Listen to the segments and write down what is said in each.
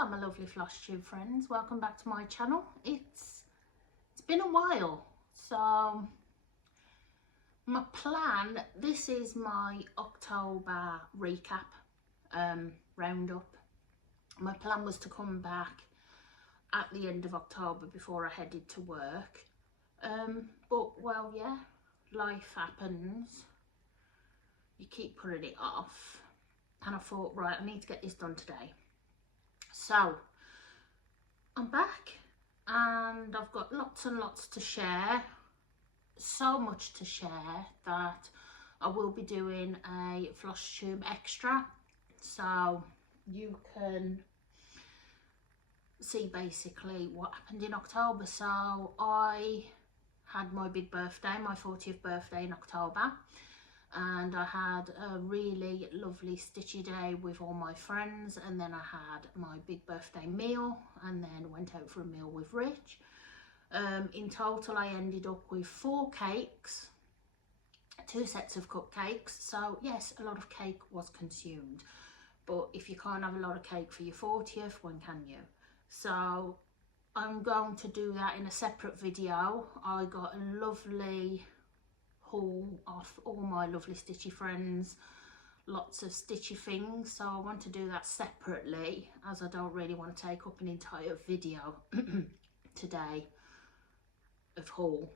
Hello my lovely Flosstube friends, welcome back to my channel. It's been a while, so my plan, this is my October recap roundup. My plan was to come back at the end of October before I headed to work, but well, yeah, life happens, you keep putting it off, and I thought, right, I need to get this done today. So I'm back and I've got lots and lots to share, so much to share that I will be doing a Flosstube extra, so you can see basically what happened in October. So I had my big birthday, my 40th birthday in October, and I had a really lovely stitchy day with all my friends, and then I had my big birthday meal and then went out for a meal with Rich. In total I ended up with 4 cakes, 2 sets of cupcakes, so yes, a lot of cake was consumed, but if you can't have a lot of cake for your 40th, when can you? So I'm going to do that in a separate video. I got a lovely haul off all my lovely stitchy friends, lots of stitchy things, so I want to do that separately as I don't really want to take up an entire video today of haul.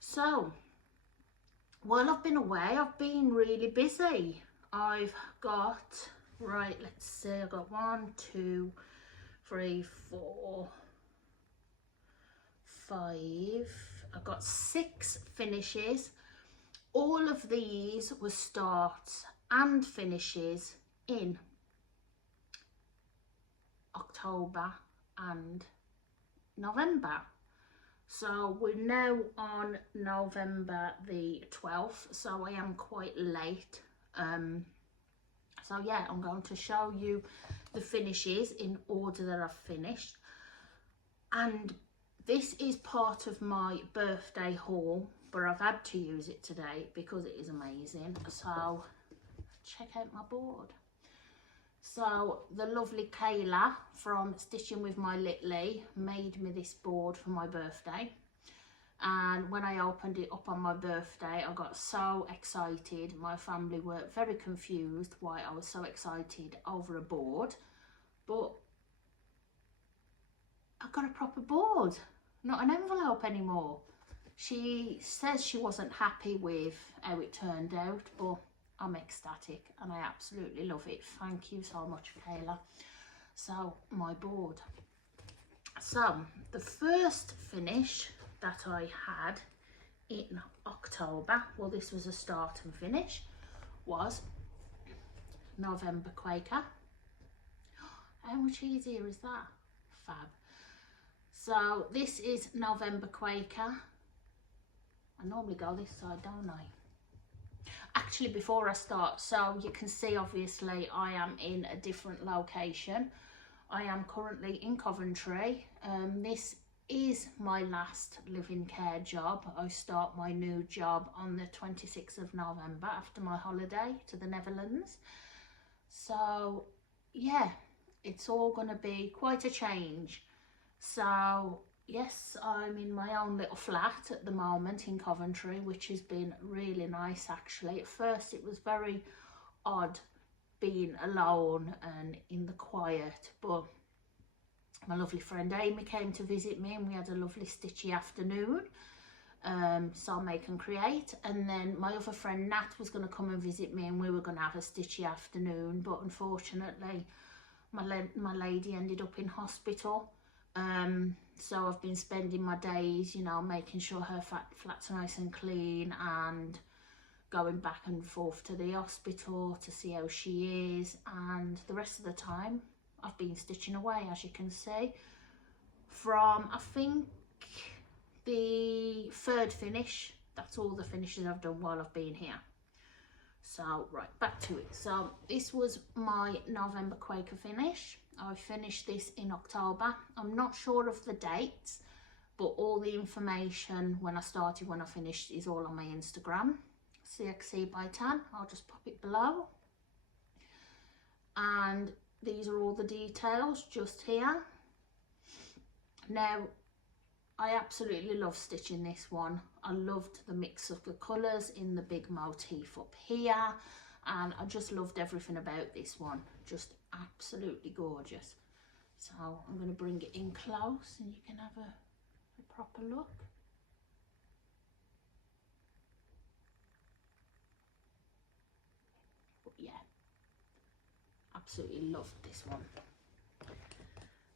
So while I've been away, I've been really busy. I've got, right, let's see, I've got 1, 2, 3, 4, 5, I've got 6 finishes. All of these were starts and finishes in October and November. So we're now on November the 12th, so I am quite late. So yeah, I'm going to show you the finishes in order that I've finished. And this is part of my birthday haul, but I've had to use it today because it is amazing. So check out my board. So the lovely Kayla from Stitching with My Little made me this board for my birthday, and when I opened it up on my birthday I got so excited. My family were very confused why I was so excited over a board, but I got a proper board, not an envelope anymore. She says she wasn't happy with how it turned out, but I'm ecstatic and I absolutely love it. Thank you so much, Kayla. So my board. So the first finish that I had in October, well, this was a start and finish, was November Quaker. How much easier is that? Fab. So this is November Quaker. I normally go this side, don't I? Actually, before I start, so you can see obviously I am in a different location. I am currently in Coventry. This is my last live-in care job. I start my new job on the 26th of November after my holiday to the Netherlands. So yeah, it's all going to be quite a change. So yes, I'm in my own little flat at the moment in Coventry, which has been really nice actually. At first it was very odd being alone and in the quiet, but my lovely friend Amy came to visit me and we had a lovely stitchy afternoon. So make and create, and then my other friend Nat was going to come and visit me and we were going to have a stitchy afternoon, but unfortunately my lady ended up in hospital. So I've been spending my days, you know, making sure her flat's nice and clean and going back and forth to the hospital to see how she is, and the rest of the time I've been stitching away, as you can see, from I think the 3rd finish. That's all the finishes I've done while I've been here. So right, back to it. So this was my November Quaker finish. I finished this in October. I'm not sure of the dates, but all the information when I started, when I finished, is all on my Instagram, cxc.by.tan. I'll just pop it below. And these are all the details just here. Now, I absolutely love stitching this one. I loved the mix of the colours in the big motif up here, and I just loved everything about this one. Just absolutely gorgeous. So I'm going to bring it in close and you can have a proper look. But yeah, absolutely loved this one.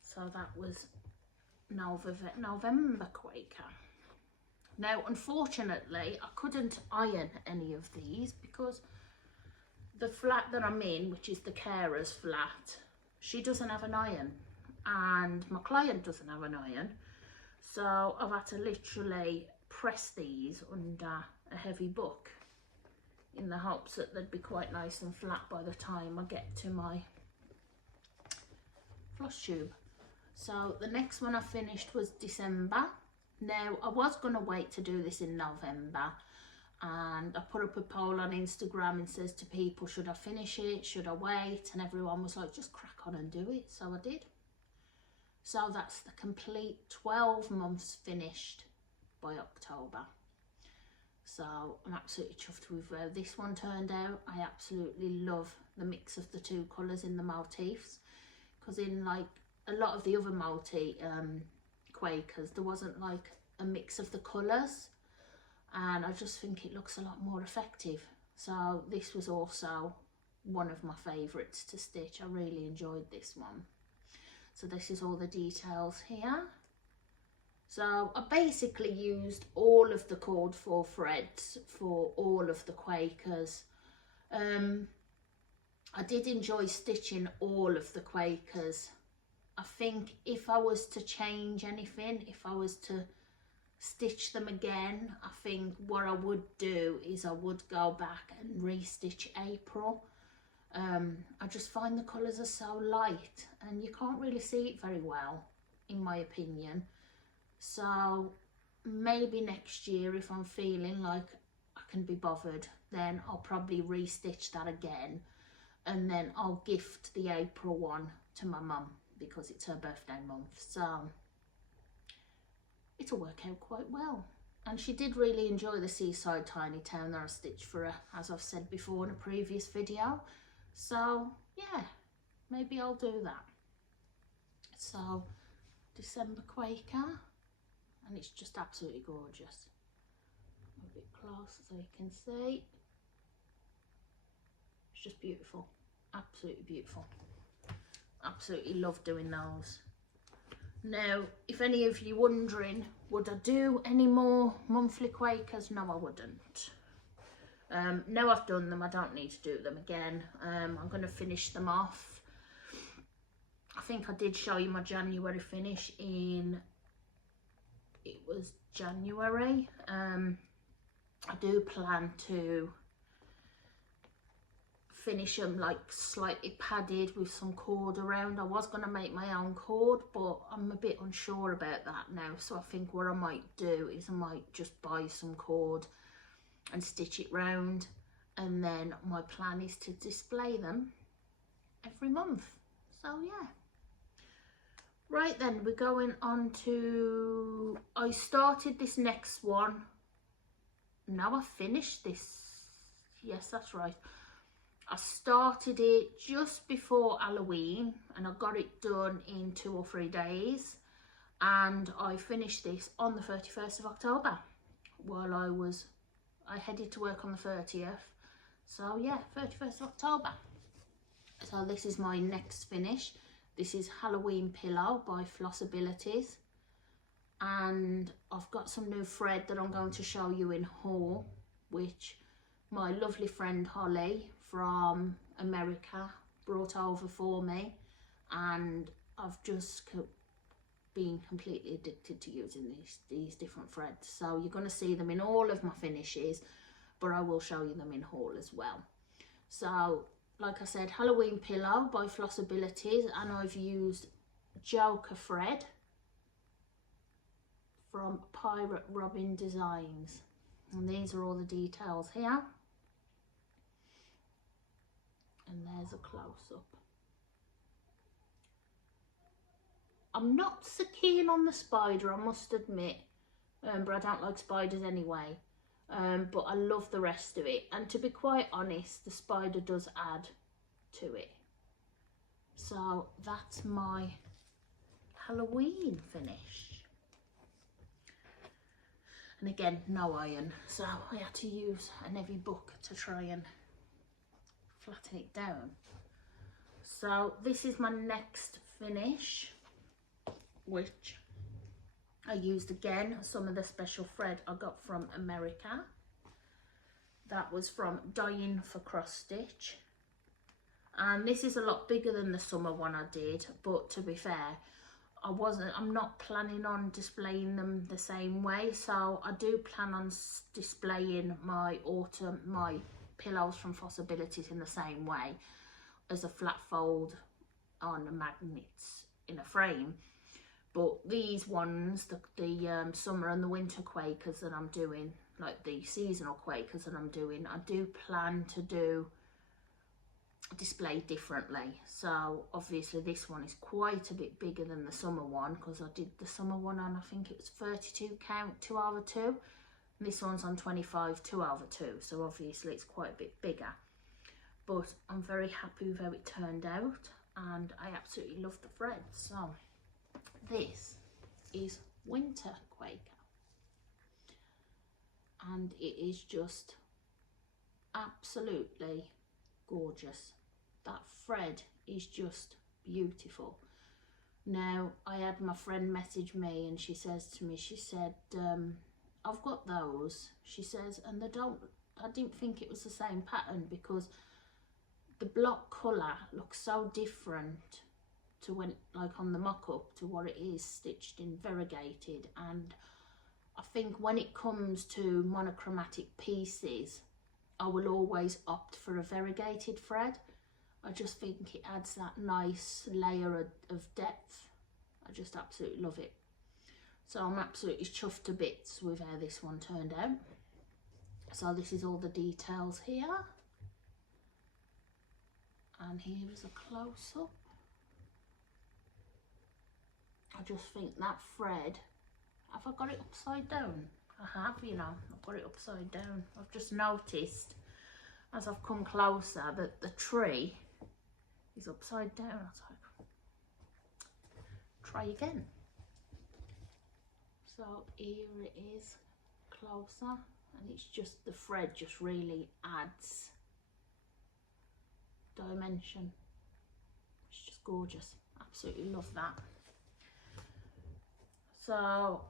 So that was November Quaker. Now, unfortunately, I couldn't iron any of these because the flat that I'm in, which is the carer's flat, she doesn't have an iron and my client doesn't have an iron. So I've had to literally press these under a heavy book in the hopes that they'd be quite nice and flat by the time I get to my floss tube. So the next one I finished was December. Now, I was going to wait to do this in November, and I put up a poll on Instagram and says to people, should I finish it, should I wait? And everyone was like, just crack on and do it. So I did. So that's the complete 12 months finished by October. So I'm absolutely chuffed with where this one turned out. I absolutely love the mix of the two colours in the motifs, because in like a lot of the other Quakers, there wasn't like a mix of the colours, and I just think it looks a lot more effective. So this was also one of my favourites to stitch. I really enjoyed this one. So this is all the details here. So I basically used all of the cord 4 threads for all of the Quakers. I did enjoy stitching all of the Quakers. I think if I was to change anything, if I was to stitch them again, I think what I would do is I would go back and re-stitch April. I just find the colours are so light and you can't really see it very well, in my opinion. So maybe next year, if I'm feeling like I can be bothered, then I'll probably re-stitch that again, and then I'll gift the April one to my mum because it's her birthday month. So it'll work out quite well. And she did really enjoy the seaside tiny town that I stitched for her, as I've said before in a previous video. So yeah, maybe I'll do that. So December Quaker, and it's just absolutely gorgeous. A bit close so you can see. It's just beautiful, absolutely beautiful. Absolutely love doing those. Now, if any of you wondering, would I do any more monthly Quakers? No, I wouldn't. Now I've done them, I don't need to do them again. I'm going to finish them off. I think I did show you my January finish in, it was January. I do plan to finish them like slightly padded with some cord around. I was going to make my own cord, but I'm a bit unsure about that now. So I think what I might do is I might just buy some cord and stitch it round, and then my plan is to display them every month. So yeah. Right then, we're going on to, I started this next one. Now I finished this. Yes, that's right. I started it just before Halloween and I got it done in 2 or 3 days, and I finished this on the 31st of October while I headed to work on the 30th. So yeah, 31st of October. So this is my next finish. This is Halloween Pillow by Flossabilities, and I've got some new thread that I'm going to show you in haul, which my lovely friend Holly from America brought over for me, and I've just been completely addicted to using these different threads. So you're going to see them in all of my finishes, but I will show you them in haul as well. So like I said, Halloween Pillow by Flossabilities, and I've used Joker thread from Pirate Robin Designs, and these are all the details here. And there's a close-up. I'm not so keen on the spider, I must admit, but I don't like spiders anyway. But I love the rest of it, and to be quite honest, the spider does add to it. So that's my Halloween finish. And again, no iron, so I had to use a heavy book to try and flatten it down. So this is my next finish, which I used again some of the special thread I got from America. That was from Dying for Cross Stitch, and this is a lot bigger than the summer one I did, but to be fair, I'm not planning on displaying them the same way, so I do plan on displaying my pillows from Flosstabilities in the same way as a flat fold on the magnets in a frame. But these ones, the summer and the winter Quakers that I'm doing, like the seasonal Quakers that I'm doing, I do plan to display differently. So obviously this one is quite a bit bigger than the summer one, because I did the summer one on, I think it was 32 count 2/2. And this one's on 25 2/2, so obviously it's quite a bit bigger. But I'm very happy with how it turned out, and I absolutely love the thread. So this is Winter Quaker, and it is just absolutely gorgeous. That thread is just beautiful. Now, I had my friend message me, and she says to me, she said, I've got those, she says, and I didn't think it was the same pattern, because the block colour looks so different to when, like on the mock-up, to what it is stitched in variegated. And I think when it comes to monochromatic pieces, I will always opt for a variegated thread. I just think it adds that nice layer of depth. I just absolutely love it. So I'm absolutely chuffed to bits with how this one turned out. So this is all the details here. And here is a close-up. I just think that thread, have I got it upside down? I have, you know, I've got it upside down. I've just noticed as I've come closer that the tree is upside down. I was like, try again. So here it is closer, and it's just the thread just really adds dimension. It's just gorgeous. Absolutely love that. So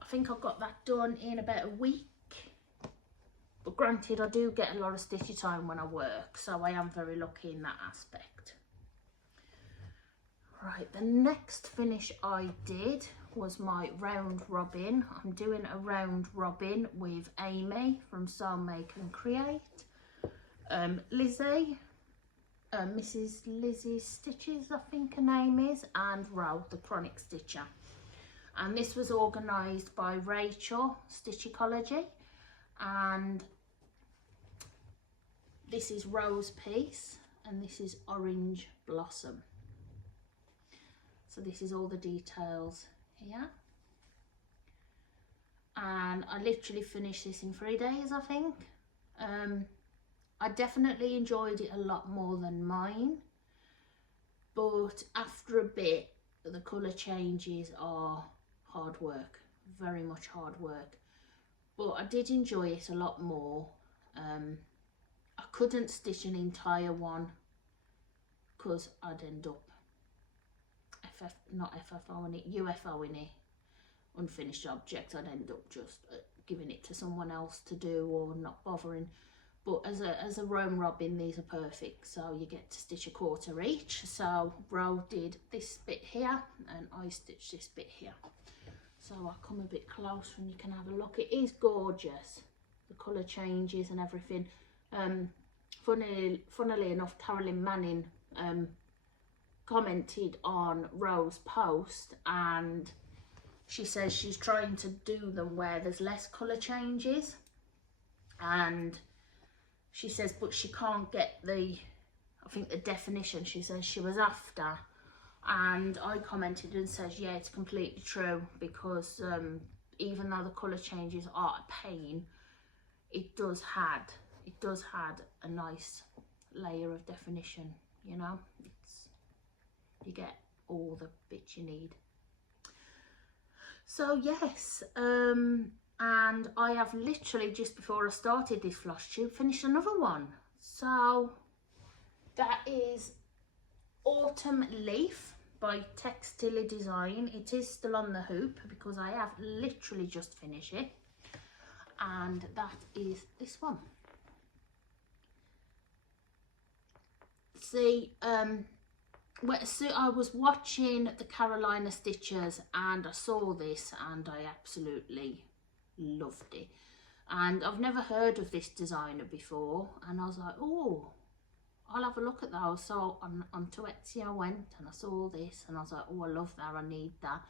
I think I got that done in about a week, but granted I do get a lot of stitchy time when I work, so I am very lucky in that aspect. Right, the next finish I did was my round robin. I'm doing a round robin with Amy from Sew, Make and Create, Lizzie, Mrs. Lizzie's Stitches I think her name is, and Ro, the chronic stitcher. And this was organised by Rachel, Stitch Ecology, and this is Rose Piece, and this is Orange Blossom. So this is all the details here. And I literally finished this in 3 days, I think. I definitely enjoyed it a lot more than mine, but after a bit, the colour changes are hard work, very much hard work, but I did enjoy it a lot more. I couldn't stitch an entire one because I'd end up UFOing it, unfinished object. I'd end up just giving it to someone else to do or not bothering. But as a round robin, these are perfect, so you get to stitch a quarter each. So Ro did this bit here and I stitched this bit here. So I'll come a bit closer and you can have a look. It is gorgeous, the colour changes and everything. Funnily enough, Carolyn Manning commented on Ro's post, and she says she's trying to do them where there's less colour changes, and she says but she can't get the, I think the definition, she says she was after, and I commented and says, yeah, it's completely true, because even though the colour changes are a pain, it does add a nice layer of definition, you know. You get all the bits you need. So yes, and I have literally, just before I started this floss tube, finished another one. So that is Autumn Leaf by Textile Design. It is still on the hoop because I have literally just finished it, and that is this one. See, so I was watching the Carolyn stitchers and I saw this and I absolutely loved it, and I've never heard of this designer before, and I was like, oh, I'll have a look at those. So onto Etsy I went and I saw this and I was like, oh, I love that, I need that.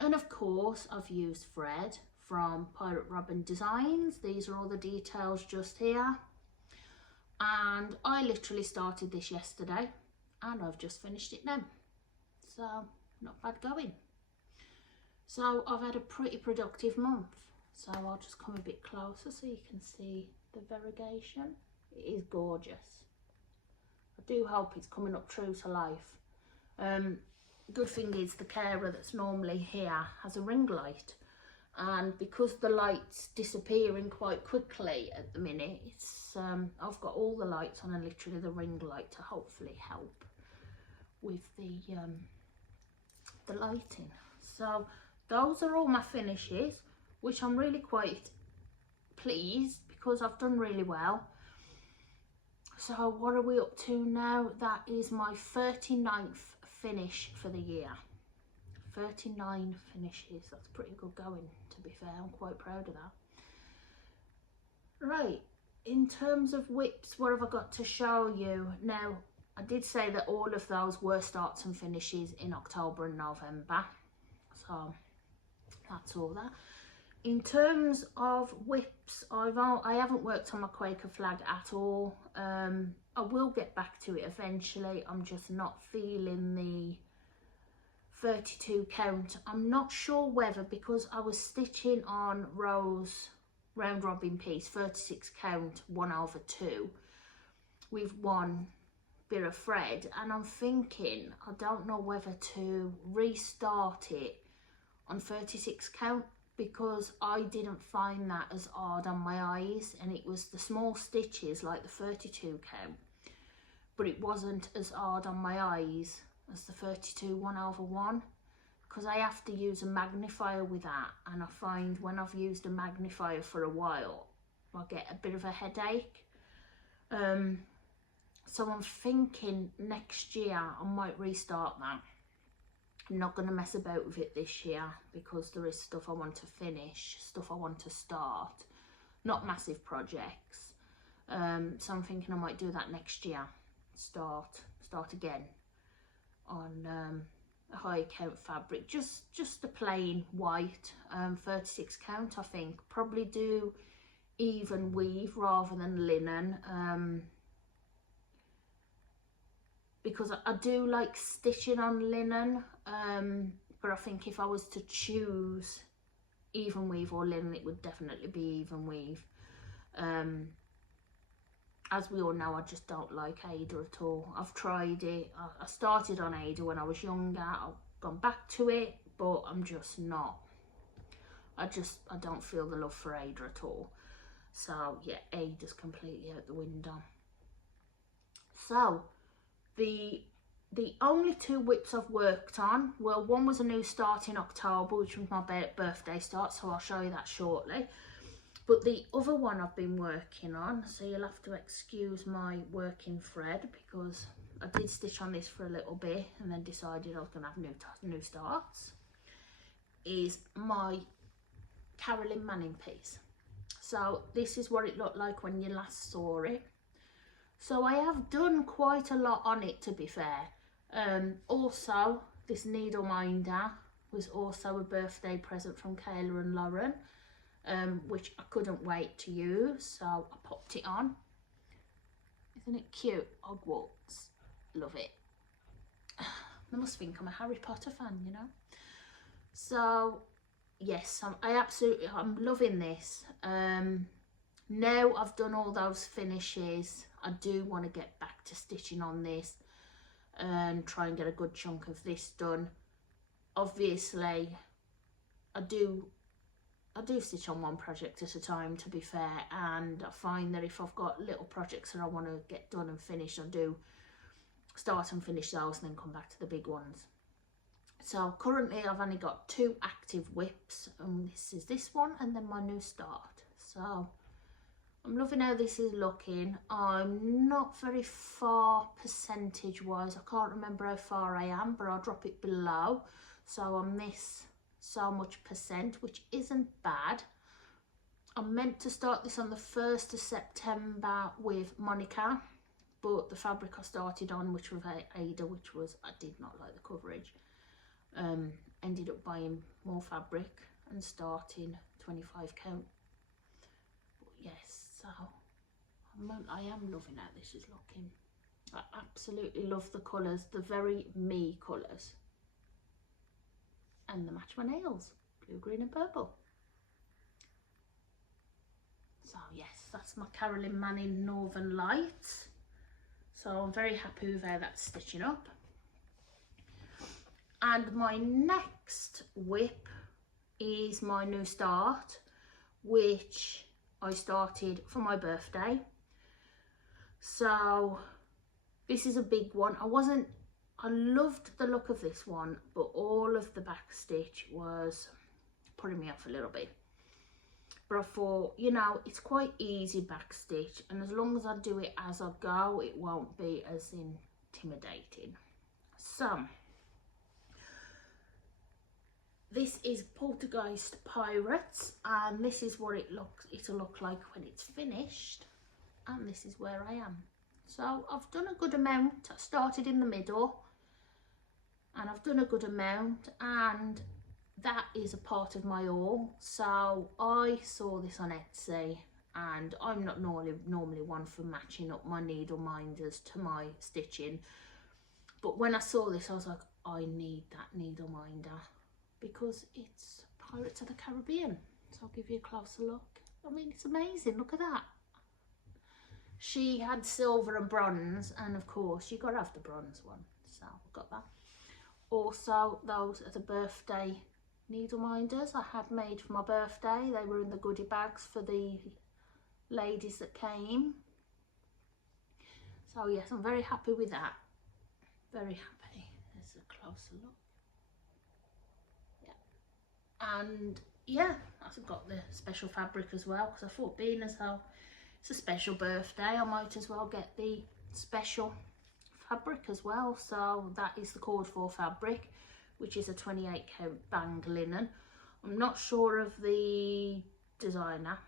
And of course I've used Fred from Pirate Robin Designs. These are all the details just here, and I literally started this yesterday and I've just finished it now, so not bad going. So I've had a pretty productive month. So I'll just come a bit closer so you can see the variegation. It is gorgeous. I do hope it's coming up true to life. Good thing is the carer that's normally here has a ring light, and because the light's disappearing quite quickly at the minute, it's I've got all the lights on and literally the ring light to hopefully help with the lighting. So those are all my finishes, which I'm really quite pleased because I've done really well. So what are we up to now? That is my 39th finish for the year. 39 finishes, that's pretty good going, to be fair. I'm quite proud of that. Right, in terms of whips, what have I got to show you? Now, I did say that all of those were starts and finishes in October and November, so that's all that. In terms of whips, I haven't worked on my Quaker flag at all. I will get back to it eventually. I'm just not feeling the 32 count. I'm not sure whether, because I was stitching on Rose round robin piece 36 count 1/2 with one bit of thread, and I'm thinking I don't know whether to restart it on 36 count, because I didn't find that as hard on my eyes, and it was the small stitches like the 32 count, but it wasn't as hard on my eyes as the 32 1/1, because I have to use a magnifier with that, and I find when I've used a magnifier for a while I get a bit of a headache. So I'm thinking next year I might restart that. I'm not going to mess about with it this year because there is stuff I want to finish, stuff I want to start, not massive projects. So I'm thinking I might do that next year. Start again on a high count fabric, just a plain white 36 count. I think probably do even weave rather than linen, because I do like stitching on linen, but I think if I was to choose even weave or linen, it would definitely be even weave. As we all know, I just don't like Ada at all. I've tried it. I started on Ada when I was younger. I've gone back to it, but I'm just not. I don't feel the love for Ada at all. So yeah, Ada's completely out the window. So the only two whips I've worked on, well, one was a new start in October, which was my birthday start, so I'll show you that shortly. But the other one I've been working on, so you'll have to excuse my working thread, because I did stitch on this for a little bit and then decided I was going to have new starts, is my Carolyn Manning piece. So this is what it looked like when you last saw it. So I have done quite a lot on it, to be fair. Also, this needle minder was also a birthday present from Kayla and Lauren, which I couldn't wait to use, so I popped it on. Isn't it cute? Hogwarts, love it. They must think I'm a Harry Potter fan, you know. So yes, I'm loving this. Now I've done all those finishes, I do want to get back to stitching on this and try and get a good chunk of this done. Obviously I do stitch on one project at a time, to be fair, and I find that if I've got little projects that I want to get done and finished, I do start and finish those and then come back to the big ones. So currently I've only got 2 active whips, and this is this one and then my new start. So I'm loving how this is looking. I'm not very far percentage wise, I can't remember how far I am, but I'll drop it below. So on this, so much percent, which isn't bad. I'm meant to start this on the 1st of September with Monica, but the fabric I started on, which was Ada, which was, I did not like the coverage, ended up buying more fabric and starting 25 count. But yes, so I am loving how this is looking. I absolutely love the colours, the very me colours, and the match my nails, blue, green and purple. So yes, that's my Carolyn Manning Northern Lights. So I'm very happy with how that's stitching up. And my next whip is my new start, which I started for my birthday. So this is a big one. I loved the look of this one, but all of the back stitch was putting me off a little bit. But I thought, you know, it's quite easy back stitch, and as long as I do it as I go, it won't be as intimidating. So this is Poltergeist Pirates, and this is what it'll look like when it's finished, and this is where I am. So I've done a good amount. I started in the middle and I've done a good amount, and that is a part of my haul. So I saw this on Etsy, and I'm not normally one for matching up my needle minders to my stitching, but when I saw this I was like, I need that needle minder because it's Pirates of the Caribbean. So I'll give you a closer look. I mean, it's amazing, look at that. She had silver and bronze, and of course you got to have the bronze one, so I've got that. Also, those are the birthday needle minders I had made for my birthday. They were in the goodie bags for the ladies that came. So yes, I'm very happy with that. Very happy. There's a closer look. Yeah. And yeah, I've got the special fabric as well, because I thought, being as though it's a special birthday, I might as well get the special fabric as well. So that is the cord 4 fabric, which is a 28 count bang linen. I'm not sure of the designer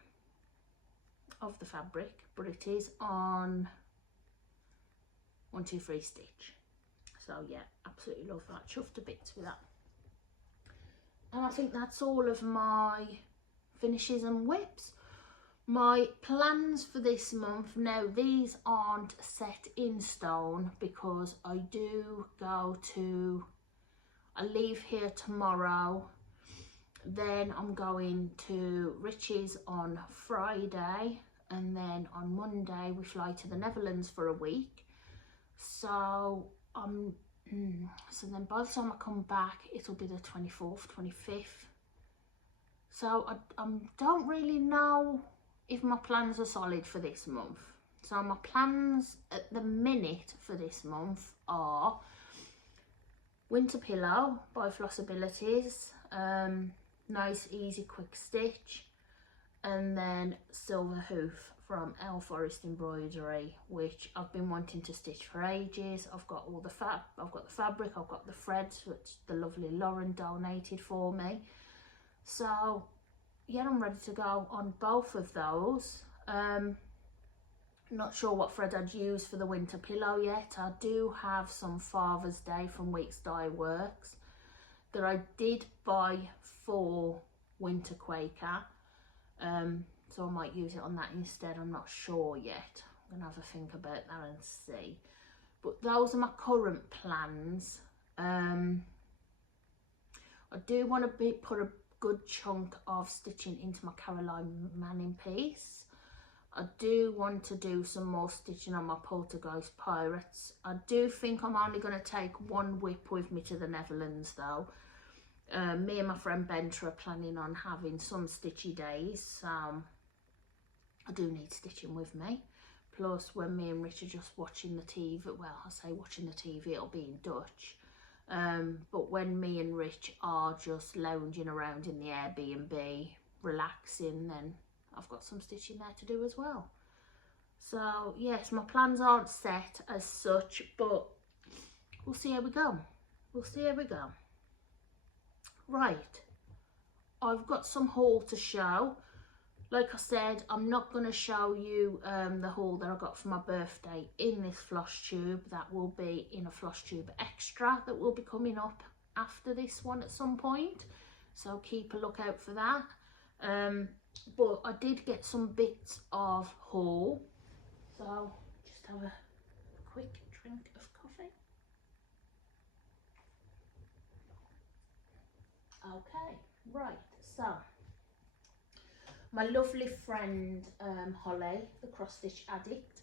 of the fabric, but it is on 123 stitch. So yeah, absolutely love that. Chuffed to bits with that. And I think that's all of my finishes and whips. My plans for this month, now these aren't set in stone because I do go to, I leave here tomorrow, then I'm going to Richie's on Friday, and then on Monday we fly to the Netherlands for a week. So so then by the time I come back it'll be the 24th, 25th. So I don't really know if my plans are solid for this month. So my plans at the minute for this month are Winter Pillow by Flossabilities, nice easy quick stitch, and then Silver Hoof from L Forest Embroidery, which I've been wanting to stitch for ages. I've got all the I've got the fabric, I've got the threads, which the lovely Lauren donated for me. So yeah, I'm ready to go on both of those. Not sure what thread I'd use for the Winter Pillow yet. I do have some Father's Day from Weeks Dye Works that I did buy for Winter Quaker. So I might use it on that instead. I'm not sure yet. I'm gonna have a think about that and see. But those are my current plans. I do want to put a good chunk of stitching into my Carolyn Manning piece. I do want to do some more stitching on my Poltergeist Pirates. I do think I'm only going to take one whip with me to the Netherlands though. Me and my friend Benta are planning on having some stitchy days, so I do need stitching with me. Plus when me and Rich are just watching the TV, well I say watching the TV, it'll be in Dutch. But when me and Rich are just lounging around in the Airbnb, relaxing, then I've got some stitching there to do as well. So yes, my plans aren't set as such, but we'll see how we go. We'll see how we go. Right, I've got some haul to show. Like I said, I'm not going to show you the haul that I got for my birthday in this floss tube. That will be in a Flosstube extra that will be coming up after this one at some point. So keep a lookout for that. But I did get some bits of haul. So just have a quick drink of coffee. Okay, right, so my lovely friend Holly, the cross stitch addict,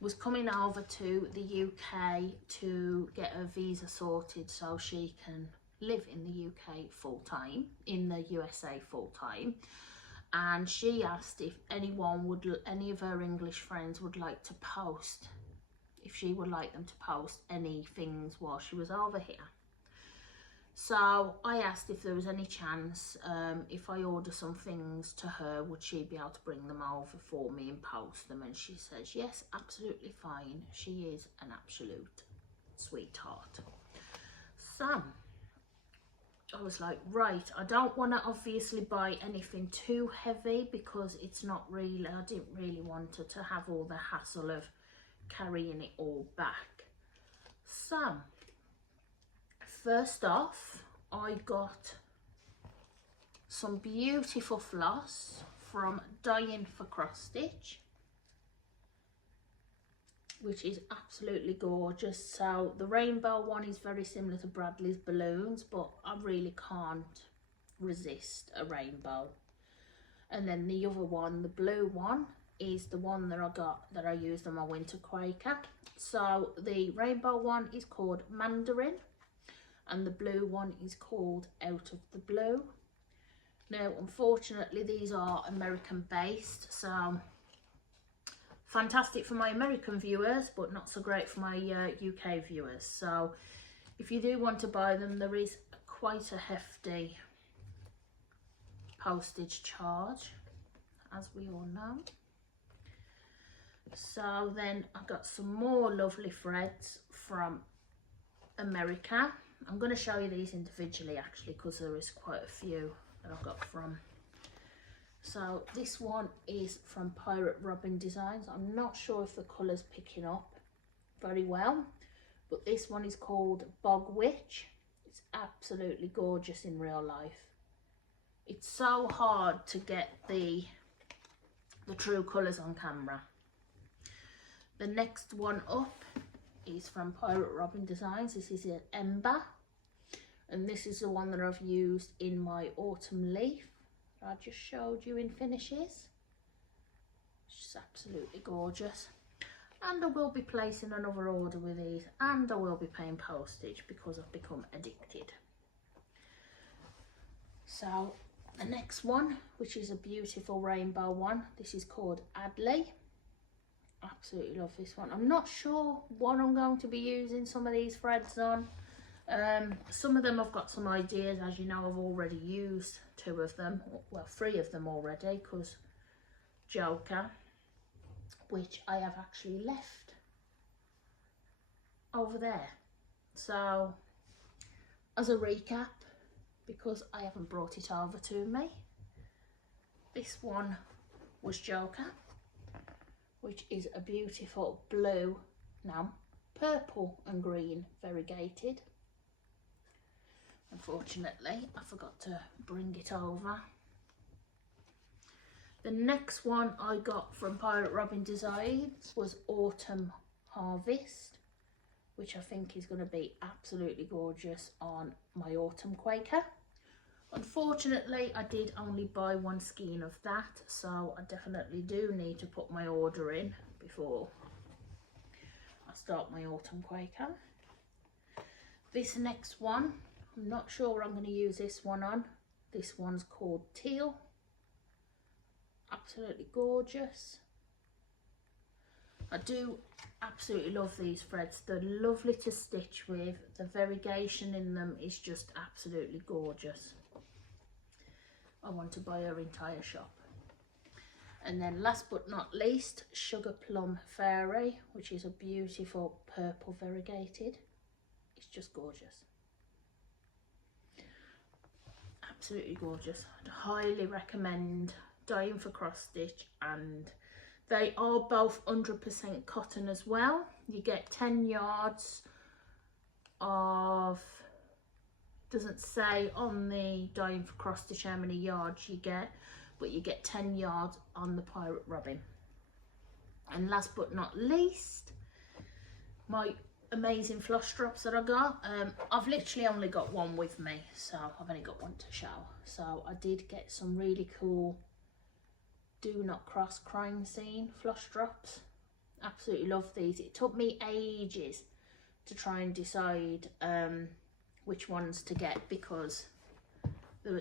was coming over to the UK to get her visa sorted so she can live in the UK full time, in the USA full time. And she asked if anyone would, any of her English friends would like to post, if she would like them to post any things while she was over here. So I asked if there was any chance, if I order some things to her, would she be able to bring them over for me and post them? And she says, yes, absolutely fine. She is an absolute sweetheart. So I was like, right, I don't want to obviously buy anything too heavy because it's not really, I didn't really want her to have all the hassle of carrying it all back. So first off, I got some beautiful floss from Dying for Cross Stitch, which is absolutely gorgeous. So the rainbow one is very similar to Bradley's balloons, but I really can't resist a rainbow. And then the other one, the blue one, is the one that I got, that I used on my winter Quaker. So the rainbow one is called Mandarin, and the blue one is called Out of the Blue. Now, unfortunately, these are American based, so fantastic for my American viewers, but not so great for my UK viewers. So if you do want to buy them, there is quite a hefty postage charge, as we all know. So then I got some more lovely threads from America. I'm going to show you these individually actually, because there is quite a few that I've got from. So this one is from Pirate Robin Designs. I'm not sure if the colour's picking up very well, but this one is called Bog Witch. It's absolutely gorgeous in real life. It's so hard to get the true colours on camera. The next one up is from Pirate Robin Designs. This is an Ember, and this is the one that I've used in my Autumn Leaf I just showed you in finishes. It's absolutely gorgeous. And I will be placing another order with these, and I will be paying postage because I've become addicted. So the next one, which is a beautiful rainbow one, this is called Adley. Absolutely love this one. I'm not sure what I'm going to be using some of these threads on. Some of them I've got some ideas. As you know, I've already used 2 of them, well 3 of them already, because Joker, which I have actually left over there. So as a recap, because I haven't brought it over to me, this one was Joker, which is a beautiful blue, now purple and green variegated. Unfortunately, I forgot to bring it over. The next one I got from Pirate Robin Designs was Autumn Harvest, which I think is going to be absolutely gorgeous on my autumn Quaker. Unfortunately, I did only buy one skein of that, so I definitely do need to put my order in before I start my autumn Quaker. This next one, I'm not sure what I'm going to use this one on. This one's called Teal. Absolutely gorgeous. I do absolutely love these threads. They're lovely to stitch with. The variegation in them is just absolutely gorgeous. I want to buy her entire shop. And then last but not least, Sugar Plum Fairy, which is a beautiful purple variegated. It's just gorgeous. Absolutely gorgeous. I'd highly recommend dyeing for cross stitch, and they are both 100% cotton as well. You get 10 yards of, doesn't say on the dyeing for cross stitch how many yards you get, but you get 10 yards on the Pirate Robin. And last but not least, my amazing floss drops that I got. I've literally only got one with me, so I've only got one to show. So I did get some really cool Do Not Cross crime scene floss drops. Absolutely love these. It took me ages to try and decide which ones to get, because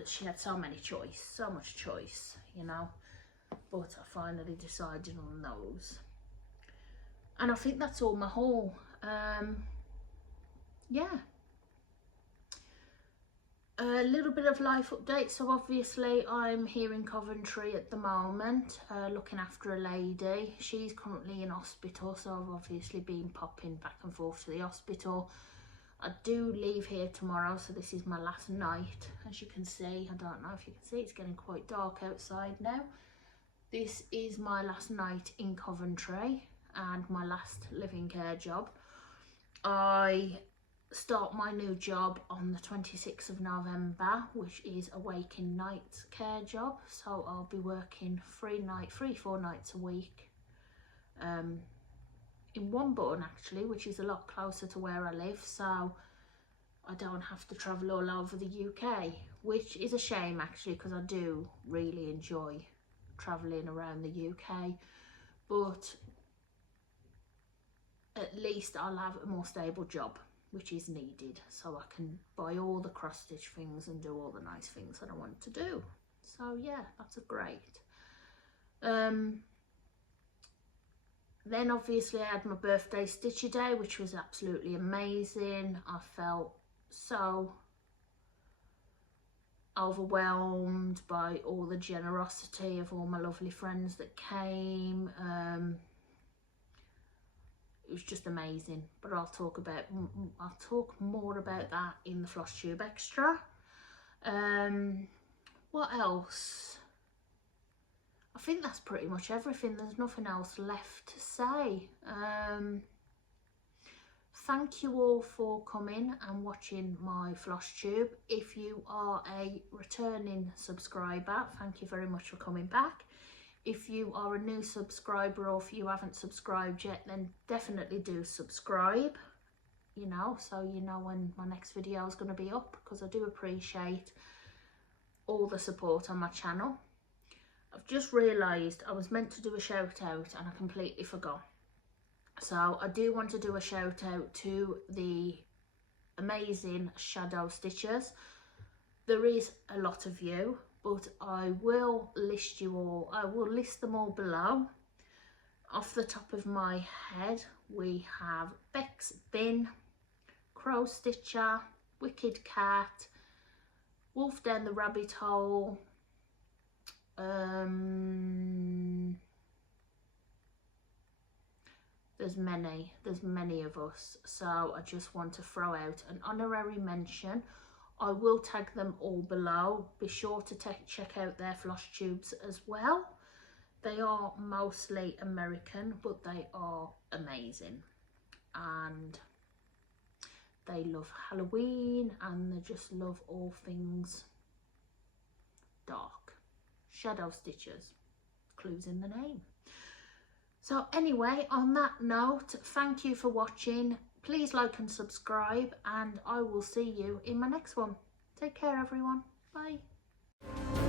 she had so much choice, you know, but I finally decided on those. And I think that's all my haul. Yeah, a little bit of life update. So obviously I'm here in Coventry at the moment, looking after a lady. She's currently in hospital, so I've obviously been popping back and forth to the hospital. I do leave here tomorrow, so this is my last night. As you can see, I don't know if you can see, it's getting quite dark outside now. This is my last night in Coventry and my last living care job. I start my new job on the 26th of November, which is a waking night care job. So I'll be working 4 nights a week in Womborne actually, which is a lot closer to where I live, so I don't have to travel all over the UK, which is a shame actually, because I do really enjoy travelling around the UK, but at least I'll have a more stable job, which is needed, so I can buy all the cross stitch things and do all the nice things that I want to do. So yeah, that's a great. Then obviously I had my birthday stitchy day, which was absolutely amazing. I felt so overwhelmed by all the generosity of all my lovely friends that came. It was just amazing, but I'll talk more about that in the Flosstube Extra. What else? I think that's pretty much everything. There's nothing else left to say. Thank you all for coming and watching my Flosstube. If you are a returning subscriber, thank you very much for coming back. If you are a new subscriber, or if you haven't subscribed yet, then definitely do subscribe, you know, so you know when my next video is going to be up, because I do appreciate all the support on my channel. I've just realised I was meant to do a shout out and I completely forgot. So I do want to do a shout out to the amazing shadow stitchers. There is a lot of you, but I will list you all. I will list them all below. Off the top of my head, we have Bex Bin, Crow Stitcher, Wicked Cat, Wolf Down the Rabbit Hole, there's many of us, so I just want to throw out an honorary mention. I will tag them all below. Be sure to check out their Flosstubes as well. They are mostly American, but they are amazing, and they love Halloween, and they just love all things dark. Shadow stitchers, clues in the name. So anyway, on that note, thank you for watching. Please like and subscribe, and I will see you in my next one. Take care, everyone. Bye.